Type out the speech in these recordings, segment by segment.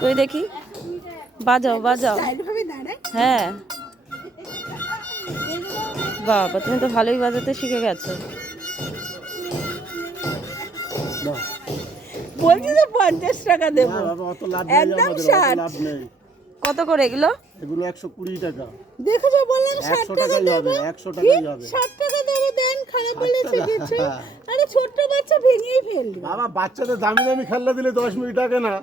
কই দেখি? বাজাও বাজাও। হ্যাঁ। বাবা তুমি তো ভালোই বাজাতে শিখে গেছো। বলছি তো পঞ্চাশ টাকা দেবো। অত লাভ নেই একদম ষাট। লাভ নেই। কত করে এগুলো? এগুলো একশো কুড়ি টাকা। দেখেছ বললাম ষাট টাকা টাকাই দেবো। একশো টাকাই কি? হবে। ষাট টাকা দেবো দেন খারাপ বলেছে টাকা? কিছু আরে ছোট্ট বাচ্চা ভেঙেই ফেলবে। বাবা বাচ্চাদের দামি দামি খেলনা দিলে দশ মিনিট টাকা না।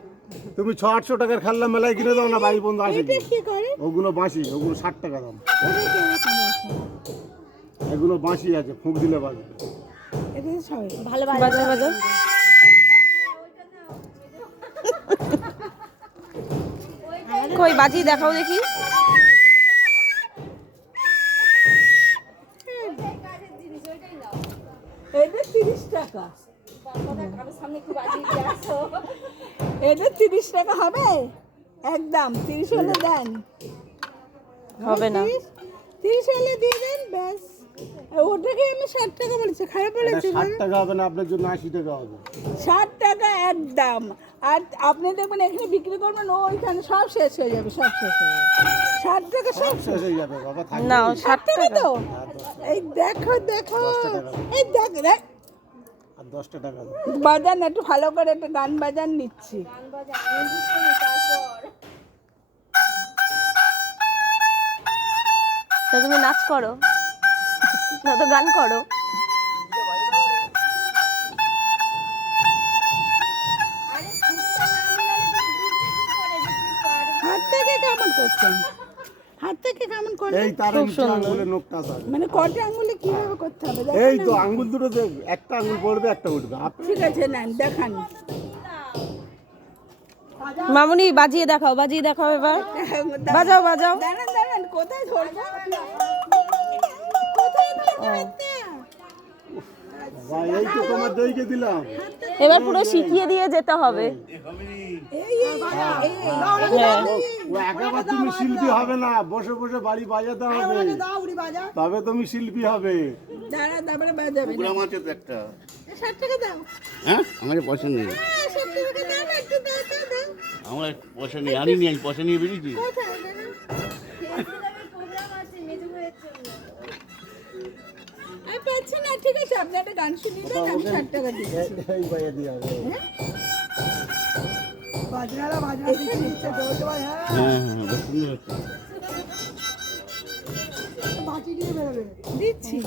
তুমি ছ আটশো টাকার খেলনা মেলায় কিনে দাও না বাড়ি বন্ধু আসে এটা কি করে ওগুলো বাঁশি ওগুলো ষাট টাকা দাম? এগুলো বাঁশি আছে ফুঁক দিলে বাজে ভালো কই বাজি দেখাও দেখি এটা তিরিশ টাকা এটা তিরিশ টাকা হবে? একদম তিরিশ হলে দেন। হবে না। তিরিশ- হলে দিয়ে দেন ব্যাস। ওটাকে আমি ষাট টাকা বলেছি খারাপ বলেছি ষাট টাকা হবে না আপনার জন্য আশি টাকা হবে। ষাট টাকা একদম। আর আপনি দেখবেন এখানে বিক্রি করবেন ওইখানে সব শেষ হয়ে যাবে সব শেষ হয়ে যাবে। ষাট টাকা সব শেষ হয়ে যাবে বাবা না ষাট টাকা টাকা। তো? এই দেখো দেখো এই দেখ দেখ। আর দশটা টাকা বাজান একটু ভালো করে একটা গান বাজান নিচ্ছি। তা তুমি নাচ করো। না তো গান করো। হাত থেকে কেমন করছেন? হাত থেকে কেমন এই তার। আঙুলে নোকটা আছে। মানে কটা আঙ্গুলে কীভাবে করতে হবে? এই তো। আঙ্গুল দুটো দেখ একটা আঙ্গুল পড়বে একটা উঠবে। ঠিক আছে নেন দেখান। মামুনি বাজিয়ে দেখাও বাজিয়ে দেখাও এবার। বাজাও বাজাও। দাঁড়ান দাঁড়ান কোথায় ধরবো কোথায় এবার পুরো শিখিয়ে দিয়ে যেতে হবে। হ্যাঁ। ও একেবারে তুমি শিল্পী হবে না বসে বসে বাড়ি বাজাতে হবে। তবে তুমি শিল্পী হবে। তো দাও। হ্যাঁ? আমার পয়সা নেই। হ্যাঁ, ষাট টাকা দাও না, একটু দাও দাও দাও। আমার পয়সা নেই আনিনি আমি পয়সা নিয়ে বেরিয়েছি। পাচ্ছি না ঠিক আছে আপনি একটা গান শুনিয়ে দেন আমি ষাট টাকা দিচ্ছি। এই- দিয়ে হবে। হ্যাঁ। হ্যাঁ হ্যাঁ সুন্দর হচ্ছে দিচ্ছি।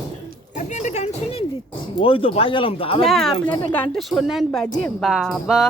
আপনি একটা গান শুনেন দিচ্ছি। ওই তো বাজালাম তো আবার না আপনি একটা গানটা শোনান বাজিয়ে বাবা।